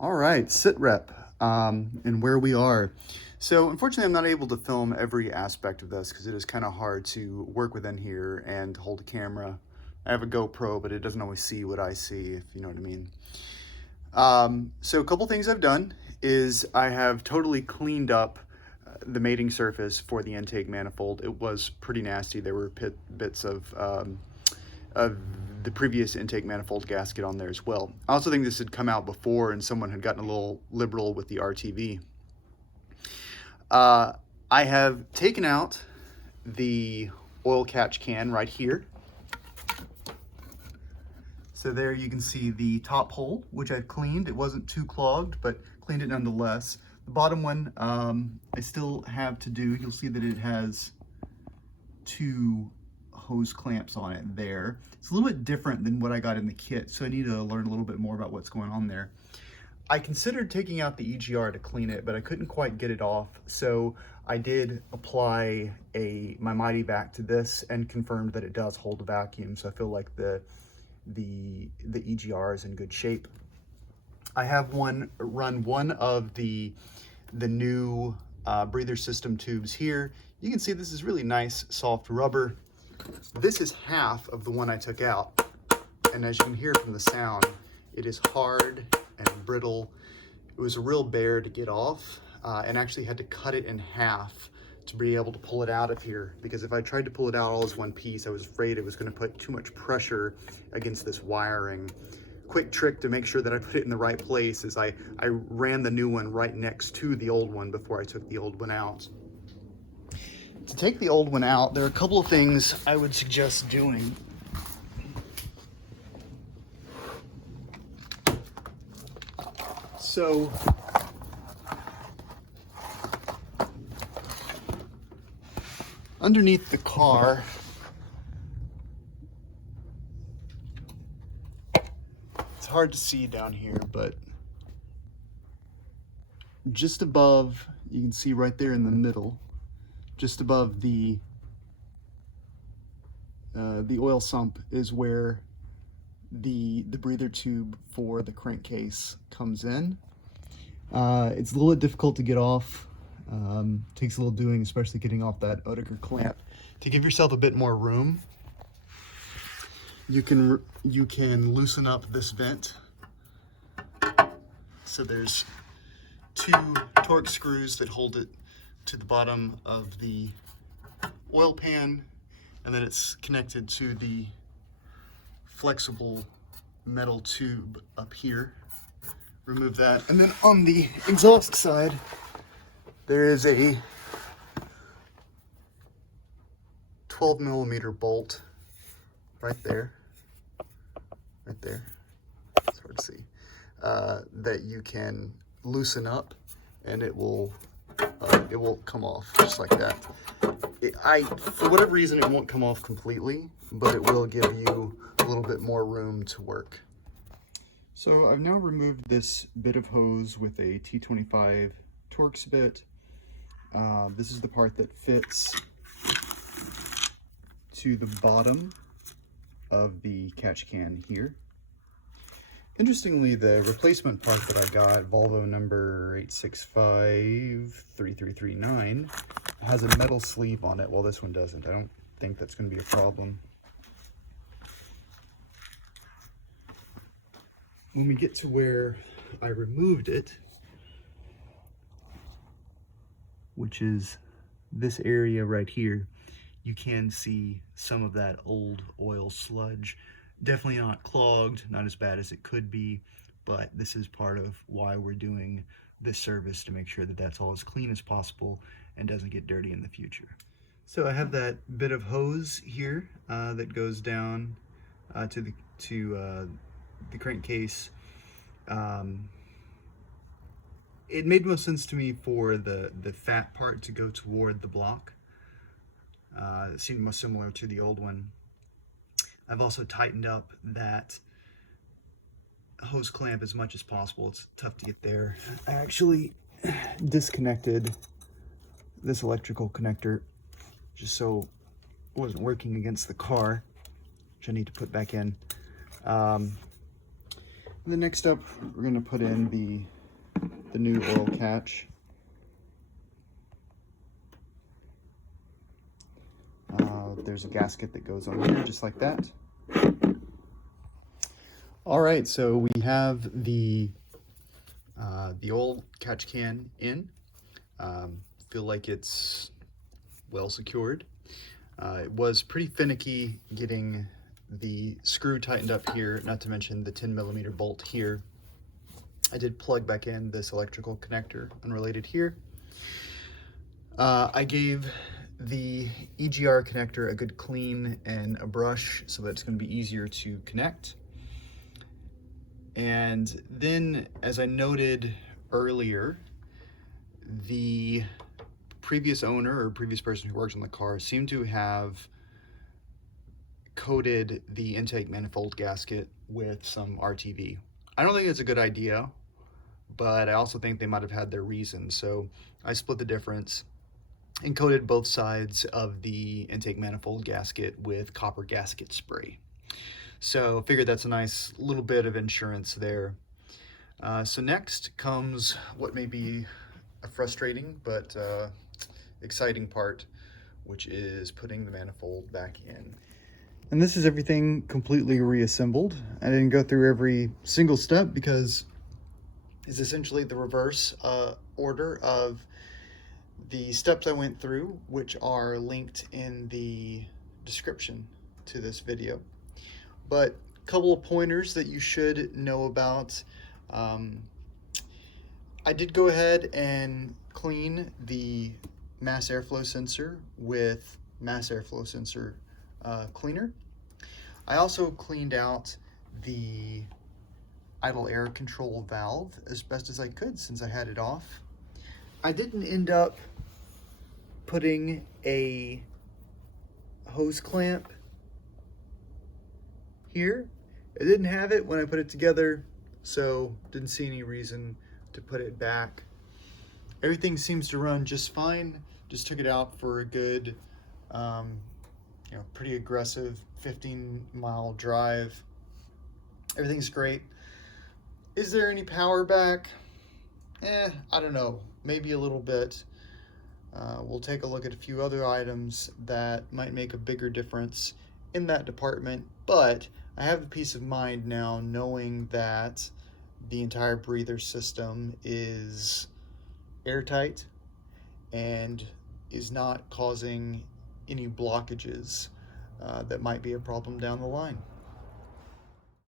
All right, sit rep and where we are. So unfortunately, I'm not able to film every aspect of this because it is kind of hard to work within here and hold a camera. I have a GoPro, but it doesn't always see what I see, if you know what I mean. So a couple things I've done is I have totally cleaned up the mating surface for the intake manifold. It was pretty nasty. There were bits of the previous intake manifold gasket on there as well. I also think this had come out before and someone had gotten a little liberal with the RTV. I have taken out the oil catch can right here. So there you can see the top hole, which I've cleaned. It wasn't too clogged, but cleaned it nonetheless. The bottom one, I still have to do. You'll see that it has two hose clamps on it there. It's a little bit different than what I got in the kit, so I need to learn a little bit more about what's going on there. I considered taking out the EGR to clean it, but I couldn't quite get it off, so I did apply my Mighty Vac to this and confirmed that it does hold a vacuum, so I feel like the EGR is in good shape. I have run one of the new breather system tubes here. You can see this is really nice soft rubber. This is half of the one I took out, and as you can hear from the sound, it is hard and brittle. It was a real bear to get off, and actually had to cut it in half to be able to pull it out of here, because if I tried to pull it out all as one piece, I was afraid it was going to put too much pressure against this wiring. Quick trick to make sure that I put it in the right place is I ran the new one right next to the old one before I took the old one out. To take the old one out, there are a couple of things I would suggest doing. So, underneath the car, it's hard to see down here, but just above, you can see right there in the middle, just above the oil sump is where the breather tube for the crankcase comes in. It's a little bit difficult to get off. Takes a little doing, especially getting off that Oettinger clamp. To give yourself a bit more room, you can loosen up this vent. So there's two Torx screws that hold it to the bottom of the oil pan, and then it's connected to the flexible metal tube up here. Remove that, and then on the exhaust side there is a 12mm bolt right there, it's hard to see, that you can loosen up and it will come off just like that. For whatever reason, it won't come off completely, but it will give you a little bit more room to work. So I've now removed this bit of hose with a T25 Torx bit. This is the part that fits to the bottom of the catch can here. Interestingly, the replacement part that I got, Volvo number 8653339, has a metal sleeve on it, while this one doesn't. I don't think that's going to be a problem. When we get to where I removed it, which is this area right here, you can see some of that old oil sludge. Definitely not clogged, not as bad as it could be, but this is part of why we're doing this service, to make sure that that's all as clean as possible and doesn't get dirty in the future. So I have that bit of hose here that goes down to the crankcase. It made most sense to me for the fat part to go toward the block. It seemed most similar to the old one. I've also tightened up that hose clamp as much as possible. It's tough to get there. I actually disconnected this electrical connector just so it wasn't working against the car, which I need to put back in. And then next up, we're going to put in the new oil catch. There's a gasket that goes on here just like that. All right, so we have the oil catch can in. Feel like it's well secured. It was pretty finicky getting the screw tightened up here, not to mention the 10mm bolt here. I did plug back in this electrical connector, unrelated here. I gave the EGR connector a good clean and a brush so that it's going to be easier to connect. And then, as I noted earlier, the previous owner or previous person who works on the car seemed to have coated the intake manifold gasket with some RTV. I don't think it's a good idea, but I also think they might have had their reasons. So I split the difference and coated both sides of the intake manifold gasket with copper gasket spray. So figured that's a nice little bit of insurance there. So next comes what may be a frustrating but exciting part, which is putting the manifold back in. And this is everything completely reassembled. I didn't go through every single step because it's essentially the reverse order of the steps I went through, which are linked in the description to this video. But a couple of pointers that you should know about. I did go ahead and clean the mass airflow sensor with mass airflow sensor cleaner. I also cleaned out the idle air control valve as best as I could since I had it off. I didn't end up putting a hose clamp here. I didn't have it when I put it together, so didn't see any reason to put it back. Everything seems to run just fine. Just took it out for a good, pretty aggressive 15-mile drive. Everything's great. Is there any power back? I don't know, maybe a little bit. We'll take a look at a few other items that might make a bigger difference in that department, but I have the peace of mind now knowing that the entire breather system is airtight and is not causing any blockages that might be a problem down the line.